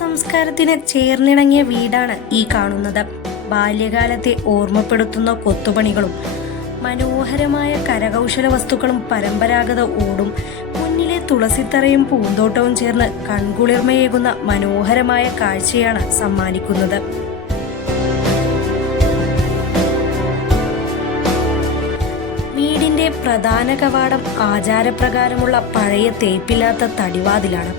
സംസ്കാരത്തിന് ചേർന്നിണങ്ങിയ വീടാണ് ഈ കാണുന്നത്. ബാല്യകാലത്തെ ഓർമ്മപ്പെടുത്തുന്ന കൊത്തുപണികളും മനോഹരമായ കരകൗശല വസ്തുക്കളും പരമ്പരാഗത ഓടും മുന്നിലെ തുളസിത്തറയും പൂന്തോട്ടവും ചേർന്ന് കൺകുളിർമയേകുന്ന മനോഹരമായ കാഴ്ചയാണ് സമ്മാനിക്കുന്നത്. വീടിന്റെ പ്രധാന കവാടം ആചാരപ്രകാരമുള്ള പഴയ തേപ്പില്ലാത്ത തടിവാതിലാണ്.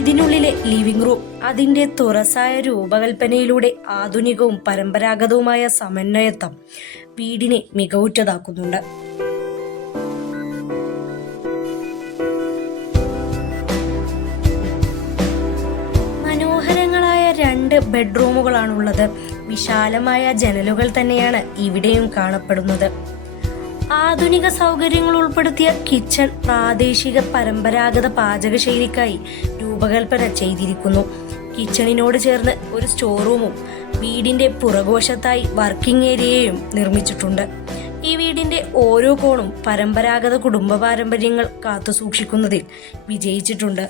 ഇതിനുള്ളിലെ ലിവിംഗ് റൂം അതിൻ്റെ തുറസായ രൂപകൽപ്പനയിലൂടെ ആധുനികവും പരമ്പരാഗതവുമായ സമന്വയത്വം വീടിനെ മികവുറ്റതാക്കുന്നുണ്ട്. മനോഹരങ്ങളായ 2 ബെഡ്റൂമുകളാണുള്ളത്. വിശാലമായ ജനലുകൾ തന്നെയാണ് ഇവിടെയും കാണപ്പെടുന്നത്. ആധുനിക സൗകര്യങ്ങൾ ഉൾപ്പെടുത്തിയ കിച്ചൺ പ്രാദേശിക പരമ്പരാഗത പാചകശൈലിക്കായി രൂപകൽപ്പന ചെയ്തിരിക്കുന്നു. കിച്ചണിനോട് ചേർന്ന് ഒരു സ്റ്റോർ റൂമും വീടിന്റെ പുറകുവശത്തായി വർക്കിംഗ് ഏരിയയും നിർമ്മിച്ചിട്ടുണ്ട്. ഈ വീടിന്റെ ഓരോ കോണും പരമ്പരാഗത കുടുംബ പാരമ്പര്യങ്ങൾ കാത്തുസൂക്ഷിക്കുന്നതിൽ വിജയിച്ചിട്ടുണ്ട്.